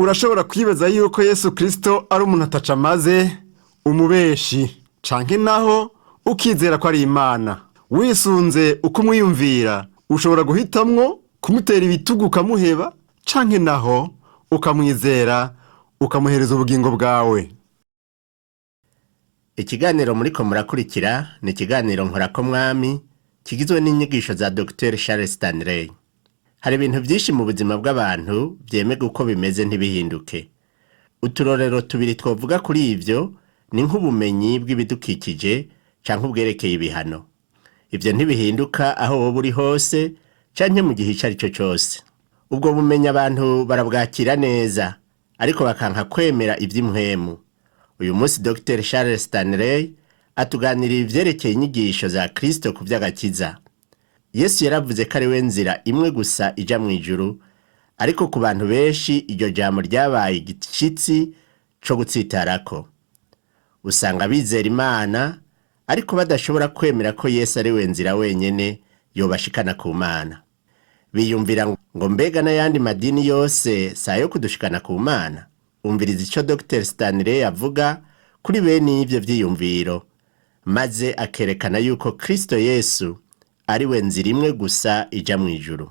urashobora kwibaza yuko Yesu Kristo ari umuntu ataca amaze, umubeshi, canke naho ukizera ko ari Imana. Wisunze uko umwiyumvira, ushobora guhitamwo kumutera ibitugu ukamuheba, canke naho ukamwizera ukamuhereza ubugingo bwawe. Ikiganiro muriko murakurikira ni ikiganiro Nkorako Mwami kigizwe n'inyigisho za Dr. Charles Stanley. Hari ibintu byinshi mu buzima bw'abantu byemega uko bimeze ntibihinduke. Uturorero tubiri twovuga kuri ivyo ni nk'ubumenyi bw'ibidukikije canke ubwerekeye ibihano. Ivyo ntibihinduka aho wowe uri hose canke mu gihe ico ari cyo cyose. Ubwo bumenyi abantu barabwakira neza, ariko bakanka kwemera ivy'impwemu. Uyu munsi Dr. Charles Stanley atuganirira ivyerekeye inyigisho za Kristo ku vy'agakiza. Yesu yaravuze ko ari we nzira imwe gusa ija mu ijuru, ariko ku bantu benshi iryo jambo ryabaye igishitsi co gutsitarako. Usanga bizera Imana, ariko badashobora kwemera ko Yesu ari we nzira wenyene yobashikana ku Mana. Biyumvira ngo mbega n'ayandi madini yose sayo kudushikana ku Mana. Umviriza ico Dr. Stanley avuga kuri bene ivyo vyiyumviro, maze akerekana yuko Kristo Yesu ari we nzira imwe gusa ija mu ijuru.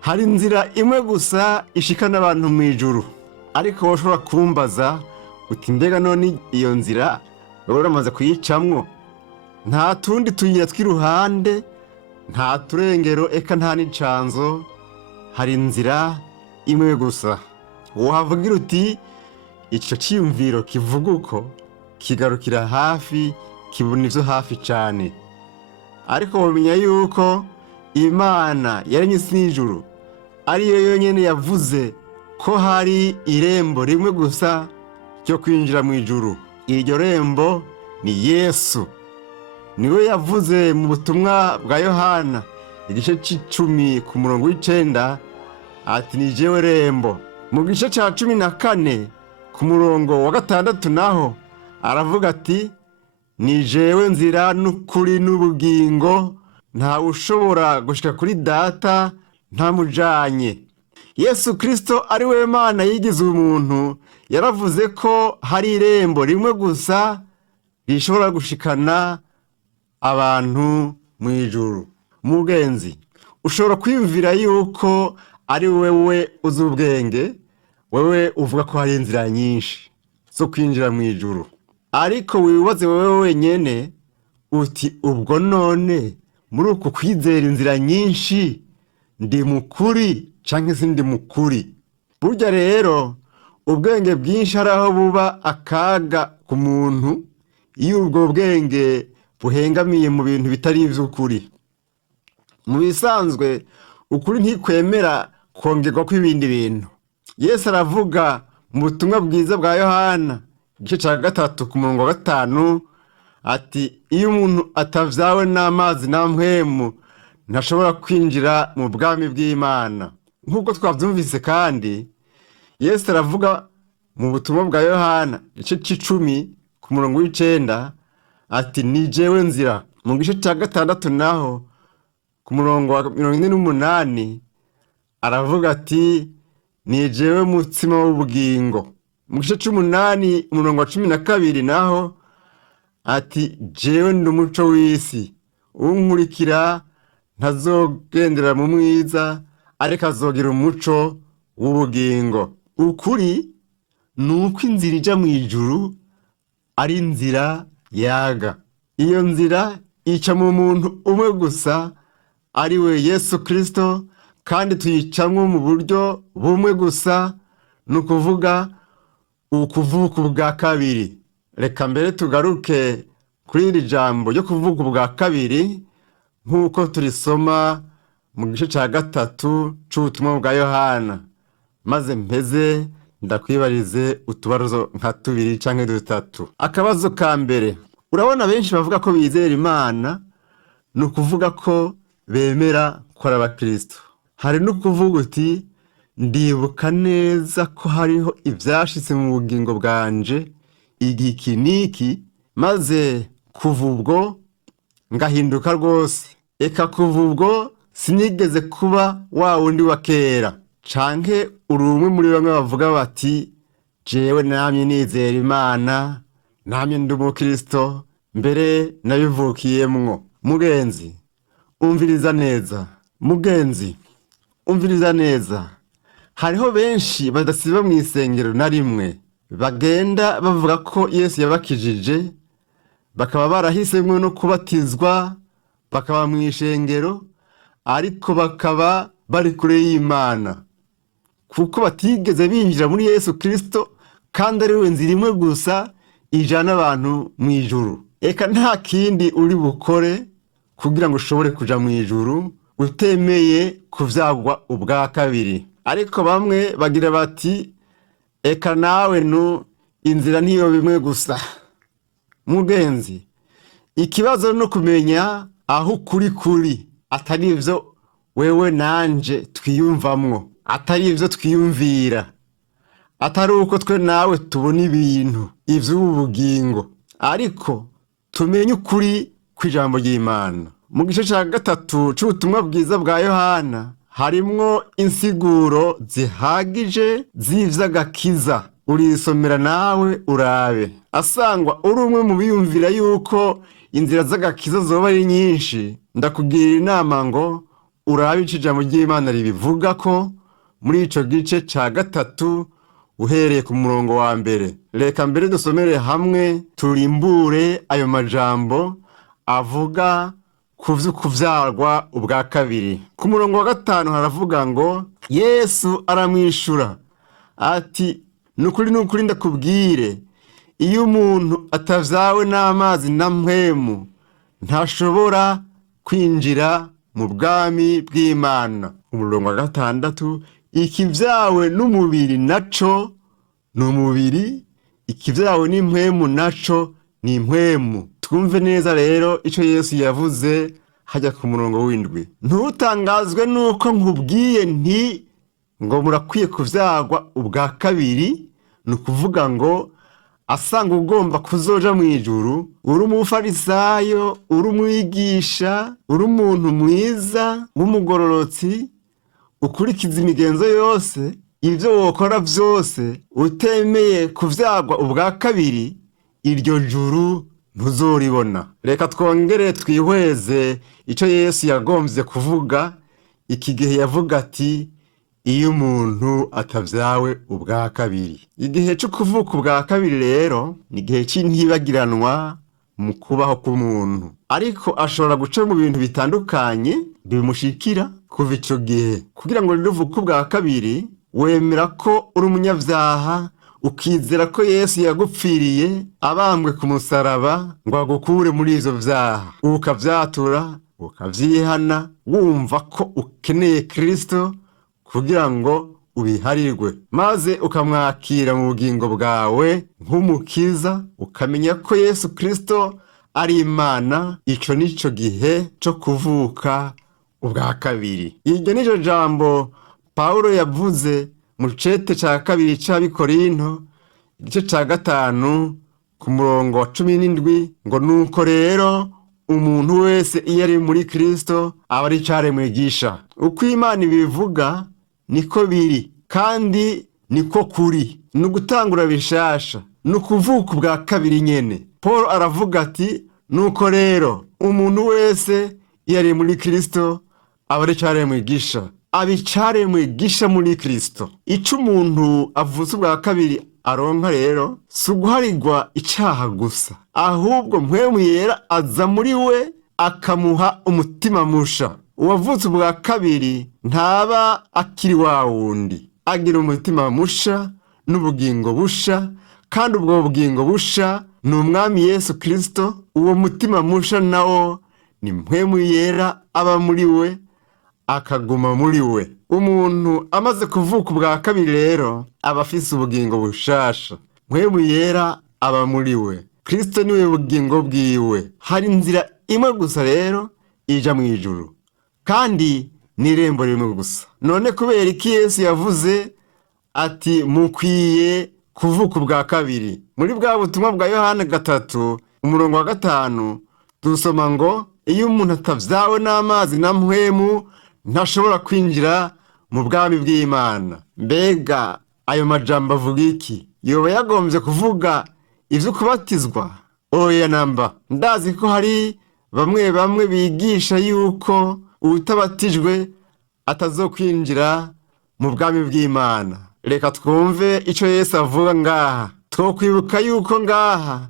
Hari inzira imwe gusa ishikana abantu mu ijuru. Ariko woshobora kumbaza uti mbega none iyo nzira wowe uramaze kuyicamwo? Nta tundi tuyira tw'iruhande, nta turengero, eka nta n'icanzo. Hari inzira imwe gusa. Wohavugira uti ico ciyumviro kivuga uko kigarukira hafi, kibona ivyo hafi cane. Ariko womenya yuko Imana yaremye isi n'ijuru ariyo yonyene yavuze ko hari irembo rimwe gusa ryo kwinjira mu ijuru. Iryo rembo ni Yesu. Niwe yavuze mu butumwa bwa Yohana igice c'10 ku murongo w'9 ati ni jewe rembo. Mu gice ca 14 ku murongo wa 6 naho aravuga ati ni jewe nzira n'ukuri n'ubugingo, nta ushobora gushika kuri data ntamujanye. Yesu Kristo ari we Mana yigize umuntu, yaravuze ko hari irembo rimwe gusa rishobora gushikana abantu mu ijuru. Mugenzi, ushobora kwiyumvira yuko ari wewe uzi ubwenge, wewe uvuga ko hari inzira nyinshi zo kwinjira mu ijuru. Ariko wibaze wewe wenyene uti ubwo none muri uko kwizera inzira nyinshi ndi mukuri canke sindi mukuri? Burya rero ubwenge bwinshi hari aho buba akaga ku muntu iyo ubwo bwenge buhengamiye mu bintu bitari ivy'ukuri. Mu bisanzwe ukuri ntikwemera kongerwa kw'ibindi bintu. Yesu aravuga mu butumwa bwiza bwa Yohana igice ca 3 ku murongo wa 5 ati iyo umuntu atavyawe n'amazi na mpwemu ntashobora kwinjira mu bwami bw'Imana. Nk'uko twavyumvise kandi Yesu aravuga mu butumwa bwa Yohana igice c'10 ku murongo w'9 ati ni jewe nzira. Mu gice ca 6 naho ku murongo wa 48 aravuga ati ni jewe mutsima w'ubugingo. Mu gice c'8 umurongo wa 12 naho ati jewe ndi umuco w'isi, unkurikira ntazogendera mu mwiza, ariko azogira umuco w'ubugingo. Ukuri nuko inzira ija mu ijuru ari inzira yaga. Iyo nzira ica mu muntu umwe gusa ari we Yesu Kristo, kandi tuyicamwo mu buryo bumwe gusa, nukuvuga ukuvuka ubwa kabiri. Reka mbere tugaruke kuri iri jambo ryo kuvuka ubwa kabiri nk'uko turisoma mu gice ca 3 c'ubutumwa bwa Yohana, maze mpeze ndakwibarize utubazo nka 2 canke 3. Akabazo ka mbere, urabona benshi bavuga ko bizera Imana ni ukuvuga ko bemera ko ari abakristo. Hari no kuvuga uti ndibuka neza ko hariho ibyashitse mu bugingo bwanje igiki niki, maze kuva ubwo ngahinduka rwose. Eka kuva ubwo sinigeze kuba wa wundi wa kera. Canke uri umwe muri bamwe bavuga bati jewe namye nizera Imana, namye ndi umukristo, mbere nabivukiyemwo. Mugenzi umviriza neza, mugenzi umviriza neza. Hariho benshi badasiba mu isengero na rimwe bagenda bavuga ko Yesu yabakijije, bakaba barahisemwe no kubatizwa, bakaba mu ishengero, ariko bakaba bari kure y'Imana kuko batigeze binjira muri Yesu Kristo, kandi ari we nzira imwe gusa ijana abantu mu ijuru. Eka nta kindi uri bukore kugira ngo ushobore kuja mu ijuru utemeye kuvyagwa ubwa kabiri. Ariko bamwe bagira bati eka nawe inzira niyo bimwe gusa. Mugenzi, ikibazo no kumenya aho ukuri kuri, atari ivyo wewe nanje twiyumvamwo, atari ivyo twiyumvira, atari uko twe nawe tubona ibintu ivy'ubu bugingo, ariko tumenye ukuri kw'ijambo ry'Imana. Mu gice ca gatatu c'ubutumwa bwiza bwa Yohana harimwo insiguro zihagije z'ivy'agakiza. Urisomera nawe urabe. Asangwa uri umwe mu biyumvira yuko inzira z'agakiza zoba ari nyinshi, ndakugira inama ngo urabe ico ijambo ry'Imana ribivuga ko muri ico gice ca gatatu uhereye ku murongo wa mbere. Reka mbere dusomere hamwe turimbure ayo majambo avuga kuvyarwa ubwa kabiri. Ku murongo wa 5 haravuga ngo Yesu aramwishura ati nukuri ndakubwire, iyo umuntu atavyawe n'amazi na mpwemu ntashobora kwinjira mu bwami bw'Imana. Umurongo wa 6 ikivyawe n'umubiri naco ni umubiri, ikivyawe n'impwemu naco ni impwemu. Twumve neza rero ico Yesu yavuze hajya ku murongo w'indwi. Ntutangazwe nuko nkubwiye nti ngo murakwiye kuvyagwa ubwa kabiri. Ni ukuvuga ngo asanga ugomba kuzoja mu ijuru uri umufarisayo, uri umwigisha, uri umuntu mwiza w'umugororotsi, ukurikiza imigenzo yose, ivyo wokora vyose, utemeye kuvyagwa ubwa kabiri, iryo juru ntuzoribona. Reka twongere twihweze ico Yesu yagomvye kuvuga iki gihe yavuga ati iyo umuntu atavyawe ubwa kabiri. Igihe cyo kuvuka ubwa kabiri rero ni igihe c'intibagiranwa mu kubaho k'umuntu, ariko ashobora guca mu bintu bitandukanye bimushikira kuva ico gihe. Kugira ngo rivuke ubwa kabiri, wemera ko uri umunyavyaha, ukizera ko Yesu yagupfiriye abambwe ku musaraba ngo agukure muri ivyo vyaha, ukavyatura, ukavyihana, wumva ko ukeneye Kristo kugira ngo ubiharirwe, maze ukamwakira mu bugingo bwawe nk'umukiza, ukamenya ko Yesu Kristo ari Imana. Ico nico gihe co kuvuka ubwa kabiri. Iryo nico jambo Pawulo yavuze mu cete ca kabiri c'Abikorinto igice ca 5 ku murongo wa 17 ngo nuko rero umuntu wese iyo ari muri Kristo aba ari caremwe gisha. Uko Imana ibivuga niko biri kandi niko kuri, ni ugutangura bishasha, ni ukuvuka ubwa kabiri nyene. Paul aravuga ati nuko rero umuntu wese iyo ari muri Kristo aba ari caremwe gisha, abicaremwe gisha muri Kristo. Ico umuntu avutse ubwa kabiri aronka rero si uguharirwa icaha gusa, ahubwo mpwemu yera aza muri we akamuha umutima musha. Uwavutse ubwa kabiri ntaba akiri wa wundi, agira umutima musha n'ubugingo busha, kandi ubwo bugingo busha ni umwami Yesu Kristo. Uwo mutima musha nawo ni mpwemu yera aba muri we akaguma muri we. Umuntu amaze kuvuka ubwa kabiri rero aba afise ubugingo bushasha, mpwemu yera aba muri we, Kristo niwe bugingo bwiwe. Hari inzira imwe gusa rero ija mu ijuru, kandi ni irembo rimwe gusa. None kubera iki Yesu yavuze ati mukwiye kuvuka ubwa kabiri? Muri bwa butumwa bwa Yohana 3 umurongo wa 5 dusoma ngo iyo umuntu atavyawe n'amazi na mpwemu ntashobora kwinjira mu bwami bw'Imana. Mbega ayo majambo avuga iki? Yoba yagombye kuvuga ivyo kubatizwa? Oya namba. Ndazi ko hari bamwe bigisha yuko utabatijwe atazokwinjira mu bwami bw'Imana. Reka twumve ico Yesu avuga ngaha. Twokwibuka yuko ngaha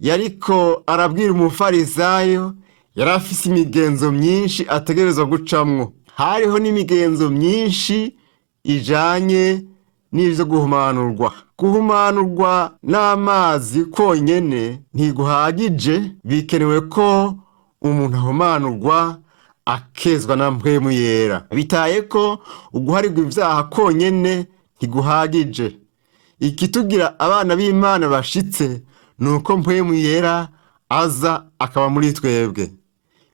yariko arabwira umufarisayo yari afise imigenzo myinshi ategerezwa gucamwo. Hariho n'imigenzo myinshi ijanye n'ivyo guhumanurwa. Guhumanurwa n'amazi konyene ntiguhagije, bikenewe ko umuntu ahumanurwa akezwa na mpwemu yera. Bitaye ko uguharirwa ivyaha konyene ntiguhagije. Ikitugira abana b'Imana bashitse nuko mpwemu yera aza akaba muri twebwe.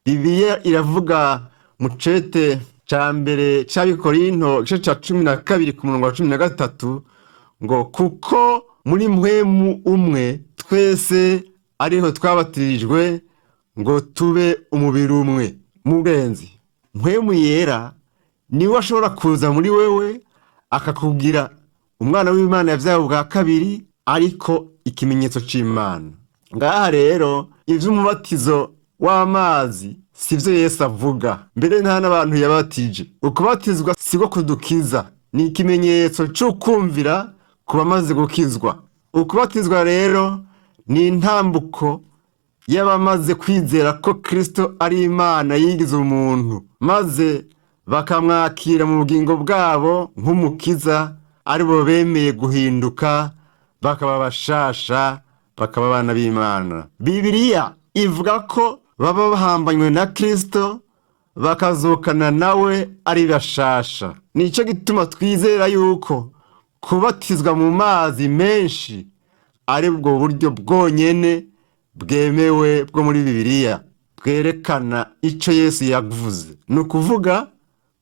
Bibiliya iravuga mu cete ca mbere c'Abikorinto igice ca 12 ku murongo wa 13 ngo kuko muri mpwemu umwe twese ariho twabatirijwe ngo tube umubiri umwe. Mugenzi, mpwemu yera niwe ashobora kuza muri wewe akakubwira umwana w'Imana yavyawe ubwa kabiri, ariko ikimenyetso c'Imana. Ngaha rero ivy'umubatizo w'amazi sivyo Yesu avuga, mbere nta n'abantu yabatije. Ukubatizwa siko kudukiza, ni ikimenyetso c'ukumvira ku bamaze gukizwa. Ukubatizwa rero ni intambuko y'abamaze kwizera ko Kristo ari Imana yigize umuntu, maze bakamwakira mu bugingo bwabo nk'umukiza, aribo bemeye guhinduka bakaba bashasha, bakaba abana b'Imana. Bibiliya ivuga ko baba bahambanywe na Kristo bakazukana nawe ari bashasha. Nico gituma twizera yuko kubatizwa mu mazi menshi ari bwo buryo bwonyene bwemewe bwo muri Bibiliya bwerekana ico Yesu yavuze. Ni ukuvuga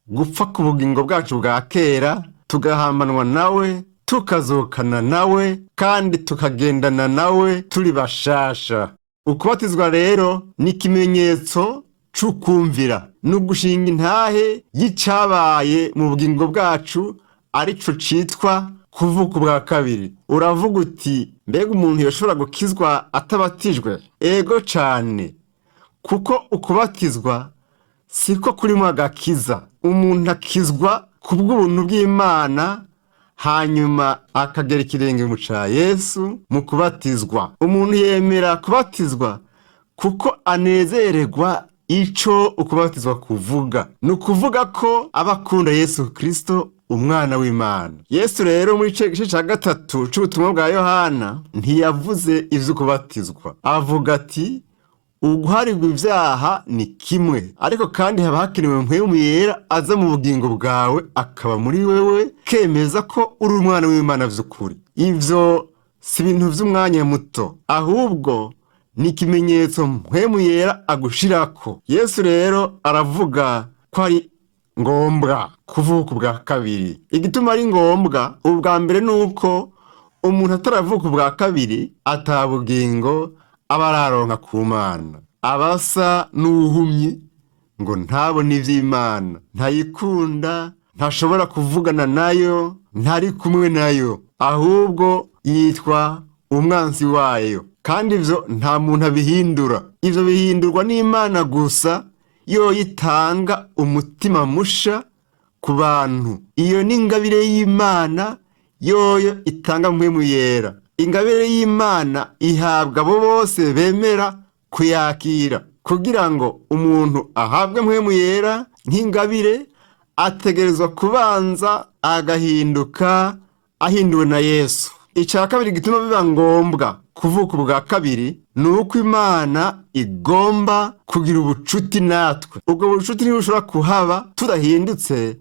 gupfa ku bugingo bwacu bwa kera, tugahambanwa nawe, tukazukana nawe, kandi tukagendana nawe turi bashasha. Ukubatizwa rero ni ikimenyetso c'ukumvira, n'ugushinga intahe y'icabaye mu bugingo bwacu, arico citwa kuvuka ubwa kabiri. Uravuga uti mbega umuntu yoshobora gukizwa atabatijwe? Ego cane, kuko ukubatizwa siko kurimo agakiza. Umuntu akizwa kubw'ubuntu bw'Imana, hanyuma akagera ikirenge mu ca Yesu mu kubatizwa. Umuntu yemera kubatizwa kuko anezererwa ico ukubatizwa kuvuga. Ni ukuvuga ko aba akunda Yesu Kristo, umwana w'Imana. Yesu rero muri igice ca 3 c'ubutumwa bwa Yohana ntiyavuze ivy'ukubatizwa. Avuga ati uguharirwa ivyaha ni kimwe, ariko kandi haba hakenewe mpwemu yera aza mu bugingo bwawe akaba muri wewe, kemeza ko uri umwana w'Imana vy'ukuri. Ivyo si ibintu vy'umwanya muto, ahubwo ni ikimenyetso mpwemu yera agushirako. Yesu rero aravuga ko ari ngombwa kuvuka ubwa kabiri. Igituma ari ngombwa, ubwa mbere nuko umuntu ataravuka ubwa kabiri atabugingo aba araronka ku Mana. Abasa n'uwuhumye ngo ntabone ivy'Imana, ntayikunda, ntashobora kuvugana nayo, ntari kumwe nayo, ahubwo yitwa umwansi wayo. Kandi ivyo nta muntu abihindura. Ivyo bihindurwa n'Imana gusa, yo yitanga umutima musha ku bantu. Iyo ni ingabire y'Imana, yoyo itanga mpwemu yera. Ingabire y'Imana ihabwa abo bose bemera kuyakira. Kugira ngo umuntu ahabwe mpwemu yera nk'ingabire, ategerezwa kubanza agahinduka ahinduwe na Yesu. Ica kabiri gituma biba ngombwa kuvuka ubwa kabiri ni uko Imana igomba kugira ubucuti natwe. Ubwo bucuti ntibushobora kuhaba tudahindutse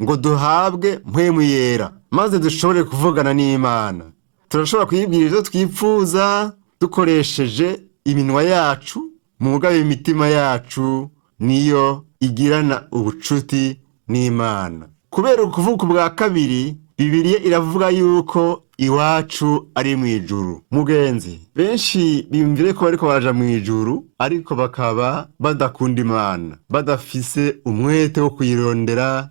ngo duhabwe mpwemu yera, maze dushobore kuvugana n'Imana. Turashobora kuyibwira ivyo twipfuza, dukoresheje iminwa yacu, mugabe imitima yacu niyo igirana ubucuti n'Imana. Kubera ukuvuka bwa kabiri, Bibiliya iravuga yuko iwacu ari mu ijuru. Mugenzi, benshi biyumvire ko bariko baraja mu ijuru, ariko bakaba badakunda Imana, badafise umwete wo kuyirondera,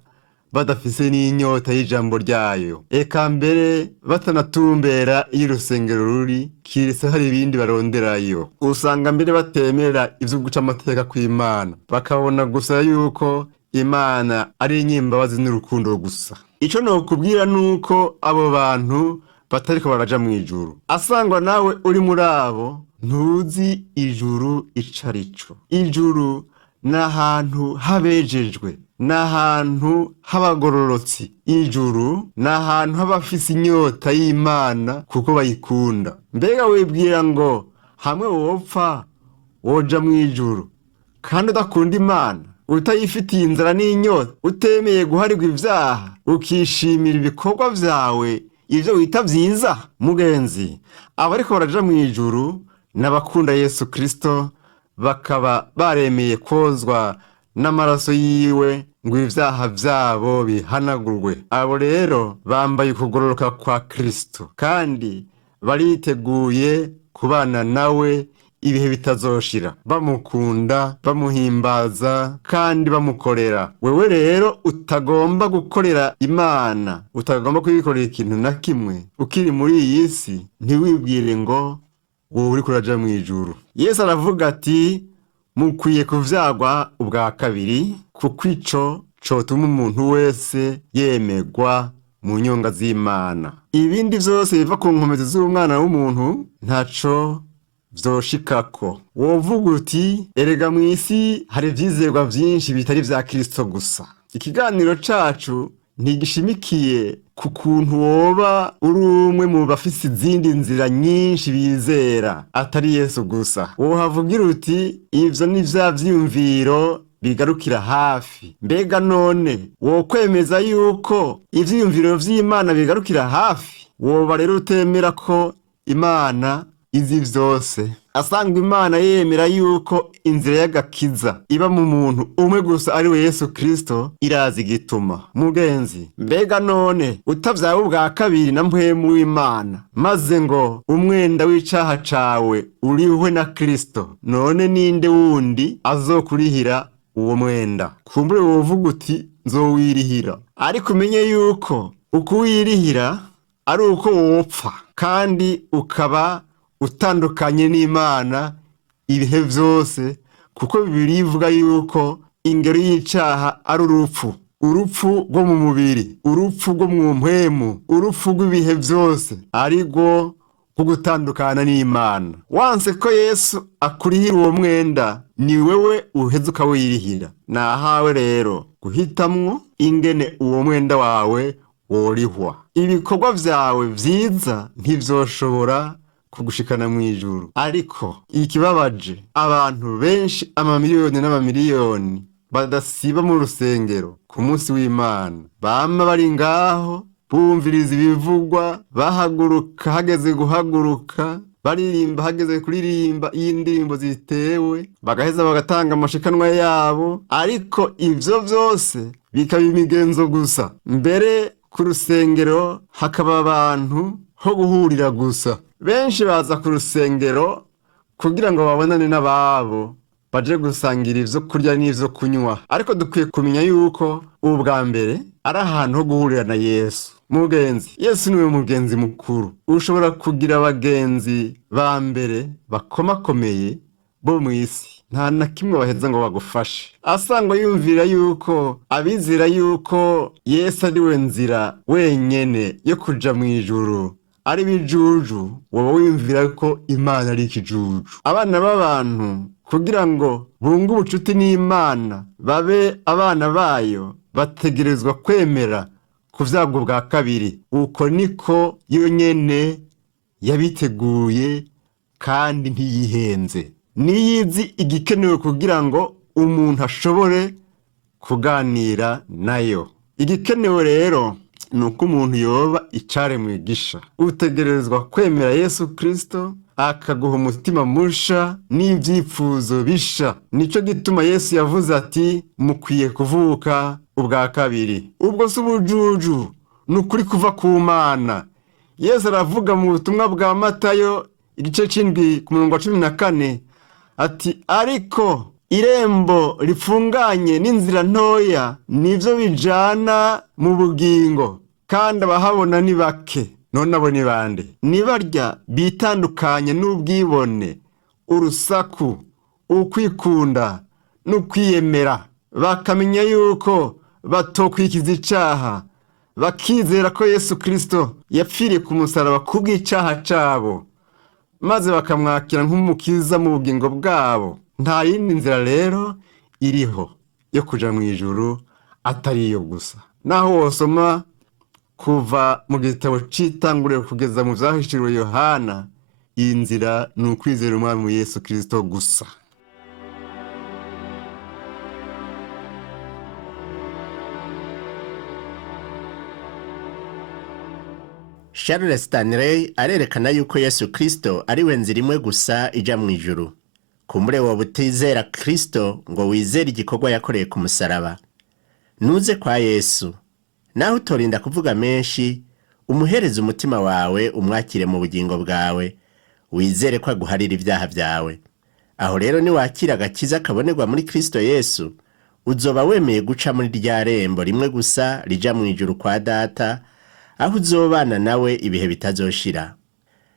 badafise n'inyota y'ijambo ryayo, eka mbere batanatumbera iyo urusengero ruri, kiretse hari ibindi baronderayo. Usanga mbere batemera ivyo guca amateka kw'Imana, bakabona gusa yuko Imana ari inyimbabazi n'urukundo gusa. Ico nokubwira nuko abo bantu batariko baraja mu ijuru. Asangwa nawe uri muri abo, ntuzi ijuru ico arico. Ijuru ni ahantu habejejwe, ni ahantu h'abagororotsi. Ijuru ni ahantu h'abafise inyota y'Imana kuko bayikunda. Mbega wibwira ngo hamwe wopfa woja mu ijuru kandi udakunda Imana, utayifitiye inzara n'inyota, utemeye guharirwa ivyaha, ukishimira ibikorwa vyawe ivyo wita vyiza? Mugenzi, abariko baraja mu ijuru n'abakunda Yesu Kristo, bakaba baremeye kozwa n'amaraso yiwe ngo ivyaha vyabo bihanagurwe. Abo rero bambaye ukugororoka kwa Kristo, kandi bariteguye kubana nawe ibihe bitazoshira, bamukunda, bamuhimbaza, kandi bamukorera. Wewe rero utagomba gukorera Imana, utagomba kuyikorera ikintu na kimwe ukiri muri iyi si, ntiwibwire ngo wowe uriko uraja mu ijuru. Yesu aravuga ati, mukwiye kuvyagwa ubwa kabiri, kuko ico cotuma umuntu wese yemegwa mu nyonga z'Imana. Ibindi vyose biva ku nkomezi z'umwana w'umuntu ntaco vyoshikako. Wovuga uti, erega mw'isi hari ivyizerwa vyinshi bitari vya Kristo gusa. Ikiganiro cacu ntigishimikiye ku kuntu woba uri umwe mu bafise izindi nzira nyinshi bizera atari Yesu gusa. Wohavugira uti, ivyo ni vya vyiyumviro bigarukira hafi. Mbega none wokwemeza yuko ivyiyumviro vy'Imana bigarukira hafi? Woba rero utemera ko Imana izi vyose. Asanga Imana yemera yuko inzira y'agakiza iba mu muntu umwe gusa, ari we Yesu Kristo, irazi igituma. Mugenzi, mbega none utavyawe ubwa kabiri na mpwemu w'Imana, maze ngo umwenda w'icaha cawe urihwe na Kristo, none ninde wundi azokurihira uwo mwenda? Kumbure wovuga uti, nzowirihira. Ariko umenye yuko uko wirihira ari uko wopfa, kandi ukaba utandukanye n'Imana ibihe vyose, kuko Bibiliya ivuga yuko ingero y'icaha ari urupfu. Urupfu rwo mu mubiri, urupfu rwo mu mpwemu, urupfu rw'ibihe vyose, arirwo rwo gutandukana n'Imana. Wanse ko Yesu akurihira uwo mwenda, ni wewe uheza ukawirihira. Nahawe rero guhitamwo ingene uwo mwenda wawe worihwa. Ibikorwa vyawe vyiza ntivyoshobora kugushikana mu ijuru. Ariko ikibabaje, abantu benshi, amamiliyoni n'amamiliyoni, badasiba mu rusengero ku munsi w'Imana, bama bari ngaho bumviriza ibivugwa, bahaguruka hageze guhaguruka, baririmba hageze kuririmba iyo indirimbo zitewe, bagaheza bagatanga amashikanwa yabo. Ariko ivyo vyose bikaba imigenzo gusa. Mbere ku rusengero hakaba abantu ho guhurira gusa. Benshi baza ku rusengero kugira ngo babonane n'ababo, baje gusangira ivyo kurya n'ivyo kunywa. Ariko dukwiye kumenya yuko ubwa mbere ari ahantu ho guhurira na Yesu. Mugenzi, Yesu niwe mugenzi mukuru. Ushobora kugira abagenzi ba mbere bakomakomeye bo mw'isi, nta na kimwe baheza ngo bagufashe. Asangwa yumvira yuko abizera yuko Yesu ari we nzira wenyene yo kuja mu ijuru ari bijuju, woba wiyumvira ko Imana ari ikijuju. Abana b'abantu kugira ngo bunge ubucuti n'Imana, babe abana bayo, bategerezwa kwemera kuvyagwa bwa kabiri. Uko niko yo nyene yabiteguye, kandi ntiyihenze. Niyizi igikenewe kugira ngo umuntu ashobore kuganira nayo. Igikenewe rero nuko umuntu yoba icare mwigisha. Utegerezwa kwemera Yesu Kristo, akaguha umutima musha n'ibyifuzo bisha. Nico gituma Yesu yavuze ati mukwiye kuvuka ubwa kabiri. Ubwo si ubujuju, ni ukuri kuva ku Mana. Yesu aravuga mu butumwa bwa Matayo igice c'indwi ku murongo wa 14 ati ariko irembo rifunganye n'inzira ntoya nivyo bijana mu bugingo, kandi abahabona ni bake. None abo ni bande? Ni barya bitandukanye n'ubwibone, urusaku, ukwikunda n'ukwiyemera, bakamenya yuko batokwikiza icaha, bakizera ko Yesu Kristo yapfiriye ku musaraba kubw'icaha cabo, maze bakamwakira nk'umukiza mu bugingo bwabo. Nta yindi nzira rero iriho yo kuja mu ijuru atari iyo gusa. Naho wosoma kuva mu gitabo c'itanguriro kugeza mu vyahishuriwe Yohana, iyi nzira ni ukwizera umwami Yesu Kristo gusa. Charles Stanley arerekana yuko Yesu Kristo ari we nzira imwe gusa ija mu ijuru. Kumbure wowe utizera Kristo ngo wizere igikorwa yakoreye ku musaraba, nuze kwa Yesu, naho utorinda kuvuga menshi, umuhereze umutima wawe, umwakire mu bugingo bwawe, wizere ko aguharira ibyaha byawe. Aho rero niwakira agakiza kabonerwa muri Kristo Yesu, uzoba wemeye guca muri rya rembo rimwe gusa rija mu ijuru kwa Data, aho uzobana nawe ibihe bitazoshira.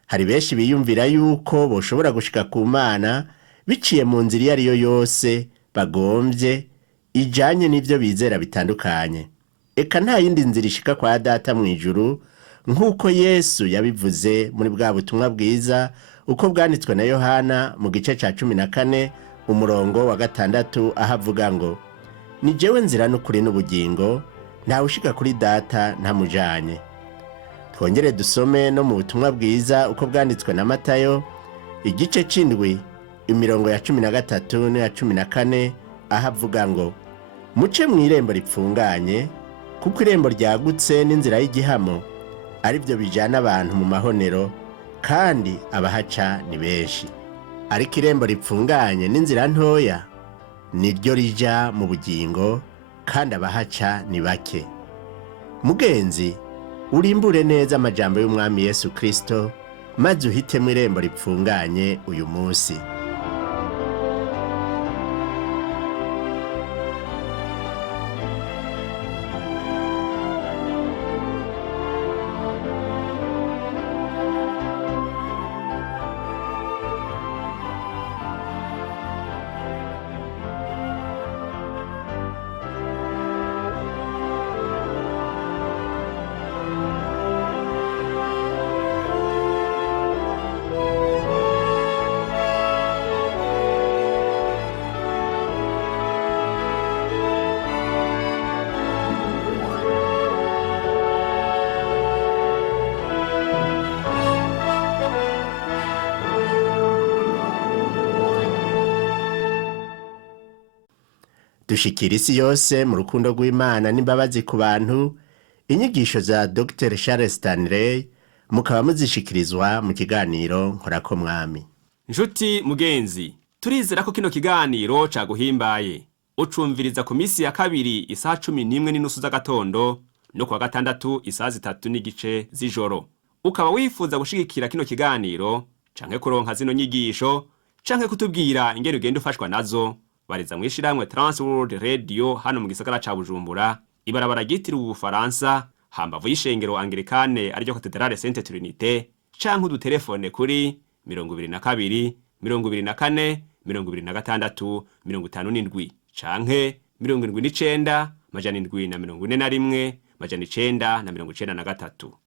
Hari benshi biyumvira yuko boshobora gushika ku Mana biciye mu nzira iyo ariyo yose bagomvye ijanye n'ivyo bizera bitandukanye. Eka nta yindi nzira ishika kwa Data mu ijuru nk'uko Yesu yabivuze muri bwa butumwa bwiza uko bwanditswe na Yohana mu gice ca 14 umurongo wa 6, aho avuga ngo ni jewe nzira n'ukuri n'ubugingo, ntawe ushika kuri Data ntamujanye. Twongere dusome no mu butumwa bwiza uko bwanditswe na Matayo igice c'indwi imirongo ya 13 n'iya 14, aho avuga ngo muce mu irembo ripfunganye, kuko irembo ryagutse n'inzira y'igihamo ari byo bijana abantu mu mahonero, kandi abahaca ni benshi. Ariko irembo ripfunganye n'inzira ntoya niryo rija mu bugingo, kandi abahaca ni bake. Mugenzi, urimbure neza amajambo y'umwami Yesu Kristo, maze uhitemo irembo ripfunganye uyu munsi. Dushikira isi yose mu rukundo rw'Imana n'imbabazi ku bantu. Inyigisho za Dr. Charles Stanley mukaba muzishikirizwa mu kiganiro Nkorako Mwami. Nshuti mugenzi, turizera ko kino kiganiro caguhimbaye. Ucumviriza ku misi ya kabiri isaha 11:30 z'agatondo no kwa gatandatu isaha 3:30 z'ijoro. Ukaba wifuza gushigikira kino kiganiro canke kuronka zino nyigisho canke kutubwira ingene ugenda ufashwa nazo, bariza mwishirahamwe Transworld Radio hano mu gisagara ca Bujumbura, ibarabara ryitiriwe Ubufaransa, hambavu y'ishengero Anglikane ariryo Katedrale Sainte Trinité, canke udutelefone kuri 22 24 26 57 canke 79 741 993.